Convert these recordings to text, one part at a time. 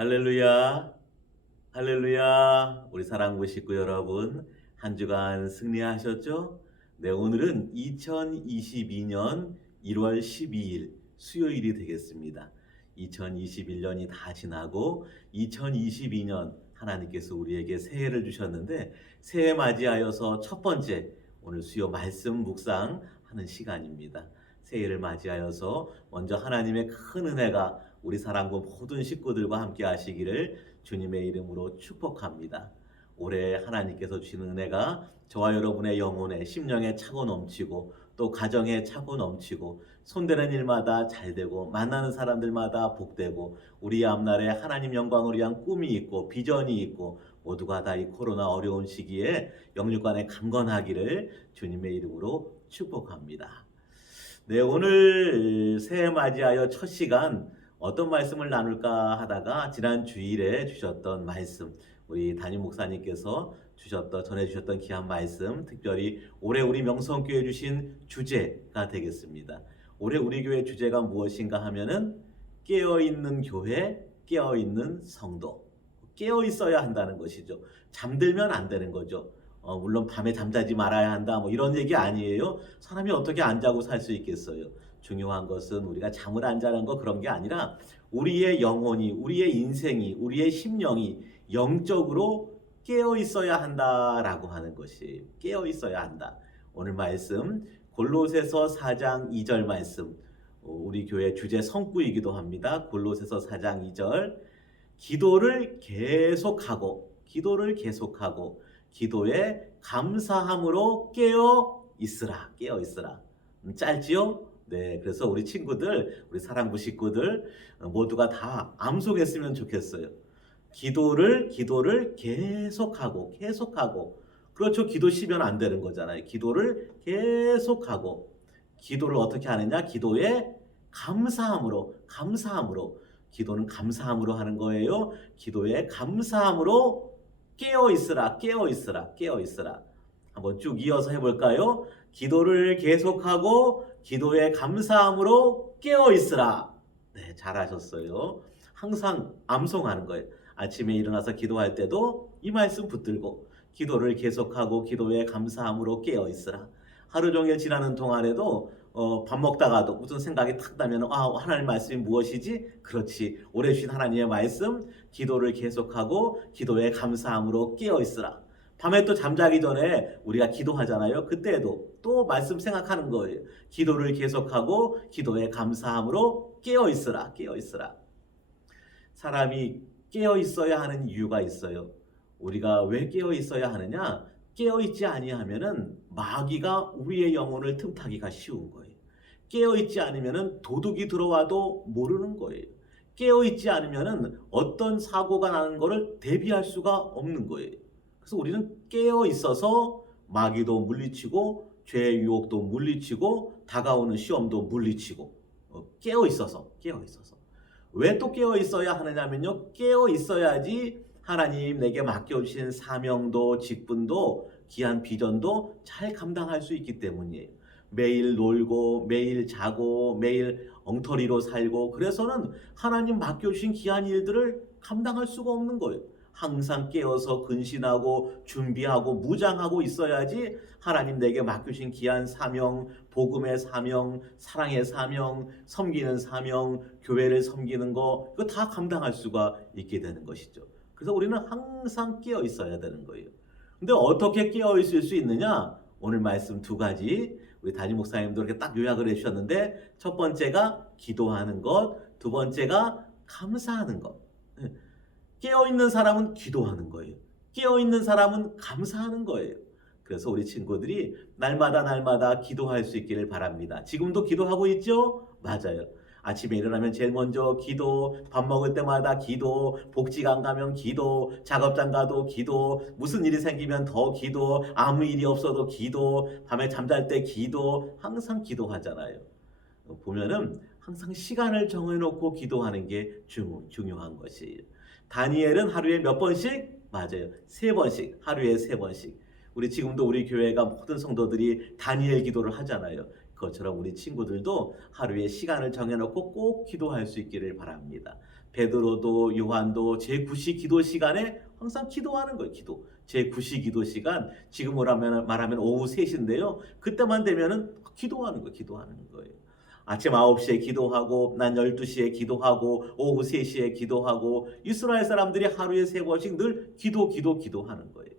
할렐루야, 할렐루야. 우리 사랑부 식구 여러분, 한 주간 승리하셨죠? 네, 오늘은 2022년 1월 12일 수요일이 되겠습니다. 2021년이 다 지나고 2022년 하나님께서 우리에게 새해를 주셨는데, 새해 맞이하여서 첫 번째 오늘 수요 말씀 묵상하는 시간입니다. 새해를 맞이하여서 먼저 하나님의 큰 은혜가 우리 사랑부 모든 식구들과 함께 하시기를 주님의 이름으로 축복합니다. 올해 하나님께서 주시는 은혜가 저와 여러분의 영혼에 심령에 차고 넘치고 또 가정에 차고 넘치고 손대는 일마다 잘되고 만나는 사람들마다 복되고 우리의 앞날에 하나님 영광을 위한 꿈이 있고 비전이 있고 모두가 다 이 코로나 어려운 시기에 영육간에 강건하기를 주님의 이름으로 축복합니다. 네, 오늘 새해 맞이하여 첫 시간 어떤 말씀을 나눌까 하다가 지난 주일에 주셨던 말씀, 우리 담임 목사님께서 전해주셨던 귀한 말씀, 특별히 올해 우리 명성교회 주신 주제가 되겠습니다. 올해 우리 교회 주제가 무엇인가 하면은 깨어있는 교회, 깨어있는 성도. 깨어 있어야 한다는 것이죠. 잠들면 안 되는 거죠. 물론 밤에 잠자지 말아야 한다 뭐 이런 얘기 아니에요. 사람이 어떻게 안 자고 살 수 있겠어요. 중요한 것은 우리가 잠을 안 자는 거 그런 게 아니라 우리의 영혼이, 우리의 인생이, 우리의 심령이 영적으로 깨어 있어야 한다라고 하는 것이 깨어 있어야 한다. 오늘 말씀 골로새서 4장 2절 말씀, 우리 교회 주제 성구이기도 합니다. 골로새서 4장 2절, 기도를 계속하고 기도에 감사함으로 깨어 있으라. 깨어 있으라. 짧지요? 네, 그래서 우리 친구들, 우리 사랑부 식구들 모두가 다 암송했으면 좋겠어요. 기도를 계속하고. 그렇죠. 기도 쉬면 안 되는 거잖아요. 기도를 계속하고. 기도를 어떻게 하느냐? 기도에 감사함으로. 기도는 감사함으로 하는 거예요. 기도에 감사함으로 깨어 있으라. 한번 쭉 이어서 해볼까요? 기도를 계속하고 기도에 감사함으로 깨어 있으라. 네, 잘하셨어요. 항상 암송하는 거예요. 아침에 일어나서 기도할 때도 이 말씀 붙들고 기도를 계속하고 기도에 감사함으로 깨어 있으라. 하루 종일 지나는 동안에도 밥 먹다가도 무슨 생각이 탁 나면 하나님 말씀이 무엇이지? 그렇지. 오래 주신 하나님의 말씀, 기도를 계속하고 기도에 감사함으로 깨어 있으라. 밤에 또 잠자기 전에 우리가 기도하잖아요. 그때도 또 말씀 생각하는 거예요. 기도를 계속하고 기도에 감사함으로 깨어 있으라. 사람이 깨어 있어야 하는 이유가 있어요. 우리가 왜 깨어 있어야 하느냐? 깨어 있지 아니하면은 마귀가 우리의 영혼을 틈타기가 쉬운 거예요. 깨어 있지 않으면은 도둑이 들어와도 모르는 거예요. 깨어 있지 않으면은 어떤 사고가 나는 것을 대비할 수가 없는 거예요. 그래서 우리는 깨어 있어서 마귀도 물리치고 죄의 유혹도 물리치고 다가오는 시험도 물리치고 깨어 있어서 왜 또 깨어 있어야 하느냐면요, 깨어 있어야지 하나님 내게 맡겨주신 사명도 직분도 귀한 비전도 잘 감당할 수 있기 때문이에요. 매일 놀고 매일 자고 매일 엉터리로 살고 그래서는 하나님 맡겨주신 귀한 일들을 감당할 수가 없는 거예요. 항상 깨어서 근신하고 준비하고 무장하고 있어야지 하나님 내게 맡겨주신 귀한 사명, 복음의 사명, 사랑의 사명, 섬기는 사명, 교회를 섬기는 거 이거 다 감당할 수가 있게 되는 것이죠. 그래서 우리는 항상 깨어 있어야 되는 거예요. 근데 어떻게 깨어 있을 수 있느냐? 오늘 말씀 두 가지 우리 담임 목사님도 이렇게 딱 요약을 해주셨는데, 첫 번째가 기도하는 것, 두 번째가 감사하는 것. 깨어있는 사람은 기도하는 거예요. 깨어있는 사람은 감사하는 거예요. 그래서 우리 친구들이 날마다 기도할 수 있기를 바랍니다. 지금도 기도하고 있죠? 맞아요. 아침에 일어나면 제일 먼저 기도, 밥 먹을 때마다 기도, 복지관 가면 기도, 작업장 가도 기도, 무슨 일이 생기면 더 기도, 아무 일이 없어도 기도, 밤에 잠잘 때 기도, 항상 기도하잖아요. 보면은 항상 시간을 정해놓고 기도하는 게 중요한 것이에요. 다니엘은 하루에 몇 번씩? 맞아요. 3번씩. 하루에 3번씩. 우리 지금도 우리 교회가 모든 성도들이 다니엘 기도를 하잖아요. 그것처럼 우리 친구들도 하루에 시간을 정해놓고 꼭 기도할 수 있기를 바랍니다. 베드로도 요한도 제9시 기도 시간에 항상 기도하는 거예요. 기도. 제9시 기도 시간, 지금으로 말하면 오후 3시인데요. 그때만 되면은 기도하는 거예요. 기도하는 거예요. 아침 9시에 기도하고 난 12시에 기도하고 오후 3시에 기도하고 이스라엘 사람들이 하루에 3번씩 늘 기도하는 거예요.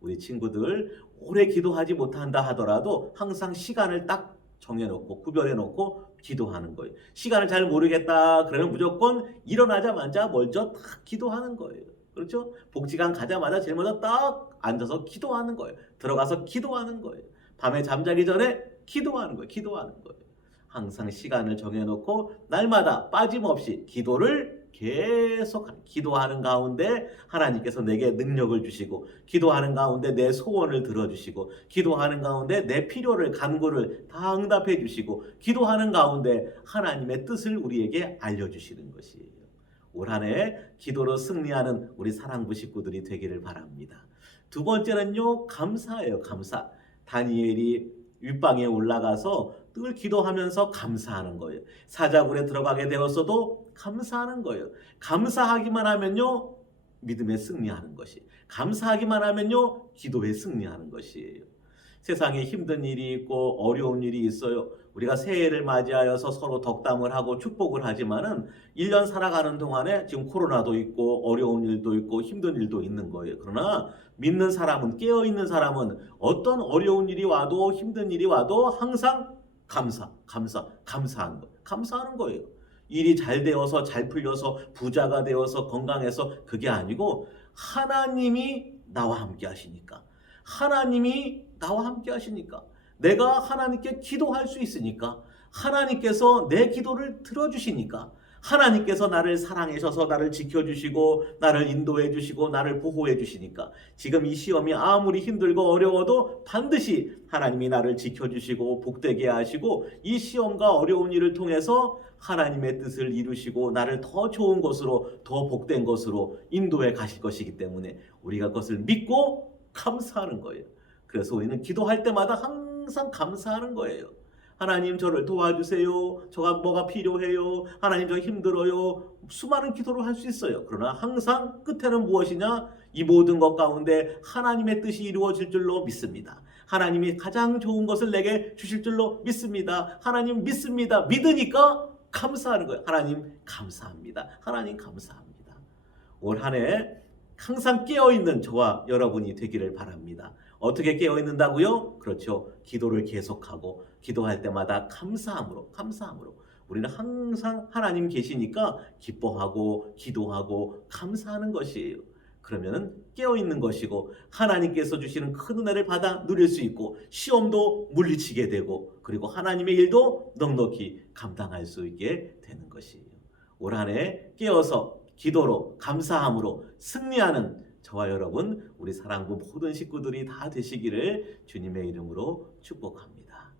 우리 친구들 오래 기도하지 못한다 하더라도 항상 시간을 딱 정해놓고 구별해놓고 기도하는 거예요. 시간을 잘 모르겠다 그러면 무조건 일어나자마자 먼저 딱 기도하는 거예요. 그렇죠? 복지관 가자마자 제일 먼저 딱 앉아서 기도하는 거예요. 들어가서 기도하는 거예요. 밤에 잠자기 전에 기도하는 거예요. 기도하는 거예요. 항상 시간을 정해놓고 날마다 빠짐없이 기도를 계속 기도하는 가운데 하나님께서 내게 능력을 주시고, 기도하는 가운데 내 소원을 들어주시고, 기도하는 가운데 내 필요를 간구를 다 응답해 주시고, 기도하는 가운데 하나님의 뜻을 우리에게 알려주시는 것이에요. 올 한 해 기도로 승리하는 우리 사랑부 식구들이 되기를 바랍니다. 두 번째는요, 감사예요. 감사. 다니엘이 윗방에 올라가서 늘 기도하면서 감사하는 거예요. 사자굴에 들어가게 되었어도 감사하는 거예요. 감사하기만 하면요, 믿음에 승리하는 것이. 감사하기만 하면요, 기도에 승리하는 것이에요. 세상에 힘든 일이 있고 어려운 일이 있어요. 우리가 새해를 맞이하여서 서로 덕담을 하고 축복을 하지만은 1년 살아가는 동안에 지금 코로나도 있고 어려운 일도 있고 힘든 일도 있는 거예요. 그러나 믿는 사람은, 깨어있는 사람은 어떤 어려운 일이 와도 힘든 일이 와도 항상 감사한 거. 감사하는 거예요. 일이 잘 되어서 잘 풀려서 부자가 되어서 건강해서 그게 아니고 하나님이 나와 함께 하시니까. 하나님이 나와 함께 하시니까. 내가 하나님께 기도할 수 있으니까. 하나님께서 내 기도를 들어주시니까. 하나님께서 나를 사랑하셔서 나를 지켜주시고 나를 인도해 주시고 나를 보호해 주시니까 지금 이 시험이 아무리 힘들고 어려워도 반드시 하나님이 나를 지켜주시고 복되게 하시고 이 시험과 어려운 일을 통해서 하나님의 뜻을 이루시고 나를 더 좋은 것으로, 더 복된 것으로 인도해 가실 것이기 때문에 우리가 그것을 믿고 감사하는 거예요. 그래서 우리는 기도할 때마다 항상 감사하는 거예요. 하나님 저를 도와주세요. 저가 뭐가 필요해요. 하나님 저 힘들어요. 수많은 기도를 할 수 있어요. 그러나 항상 끝에는 무엇이냐? 이 모든 것 가운데 하나님의 뜻이 이루어질 줄로 믿습니다. 하나님이 가장 좋은 것을 내게 주실 줄로 믿습니다. 하나님 믿습니다. 믿으니까 감사하는 거예요. 하나님 감사합니다. 하나님 감사합니다. 올 한 해 항상 깨어있는 저와 여러분이 되기를 바랍니다. 어떻게 깨어있는다고요? 그렇죠. 기도를 계속하고 기도할 때마다 감사함으로 우리는 항상 하나님 계시니까 기뻐하고 기도하고 감사하는 것이에요. 그러면은 깨어있는 것이고 하나님께서 주시는 큰 은혜를 받아 누릴 수 있고 시험도 물리치게 되고 그리고 하나님의 일도 넉넉히 감당할 수 있게 되는 것이에요. 올 한 해 깨어서 기도로 감사함으로 승리하는 저와 여러분, 우리 사랑부 모든 식구들이 다 되시기를 주님의 이름으로 축복합니다.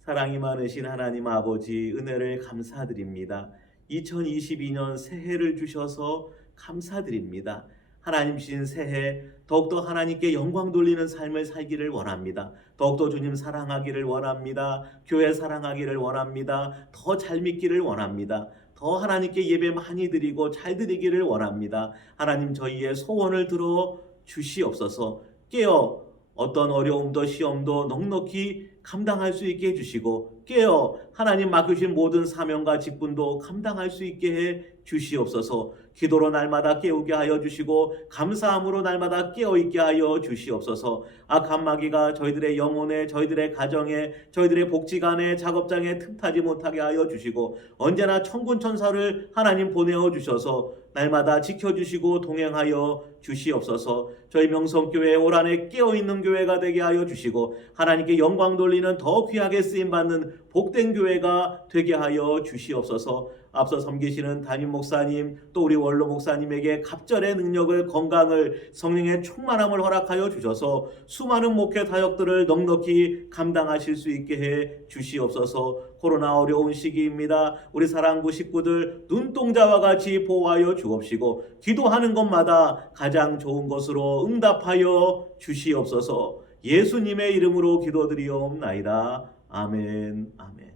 사랑이 많으신 하나님 아버지, 은혜를 감사드립니다. 2022년 새해를 주셔서 감사드립니다. 하나님 주신 새해 더욱더 하나님께 영광 돌리는 삶을 살기를 원합니다. 더욱더 주님 사랑하기를 원합니다. 교회 사랑하기를 원합니다. 더 잘 믿기를 원합니다. 더 하나님께 예배 많이 드리고 잘 드리기를 원합니다. 하나님 저희의 소원을 들어 주시옵소서. 깨어 어떤 어려움도 시험도 넉넉히 감당할 수 있게 해주시고 깨어 하나님 맡기신 모든 사명과 직분도 감당할 수 있게 해 주시옵소서. 기도로 날마다 깨우게 하여 주시고 감사함으로 날마다 깨어있게 하여 주시옵소서. 악한 마귀가 저희들의 영혼에, 저희들의 가정에, 저희들의 복지관에, 작업장에 틈타지 못하게 하여 주시고 언제나 천군 천사를 하나님 보내어 주셔서 날마다 지켜주시고 동행하여 주시옵소서. 저희 명성교회 올 한 해 깨어있는 교회가 되게 하여 주시고 하나님께 영광 돌리는 더 귀하게 쓰임받는 복된 교회가 되게 하여 주시옵소서. 앞서 섬기시는 담임 목사님 또 우리 원로 목사님에게 갑절의 능력을, 건강을, 성령의 충만함을 허락하여 주셔서 수많은 목회 사역들을 넉넉히 감당하실 수 있게 해 주시옵소서. 코로나 어려운 시기입니다. 우리 사랑부 식구들 눈동자와 같이 보호하여 주옵시고 기도하는 것마다 가장 좋은 것으로 응답하여 주시옵소서. 예수님의 이름으로 기도드리옵나이다. 아멘. 아멘.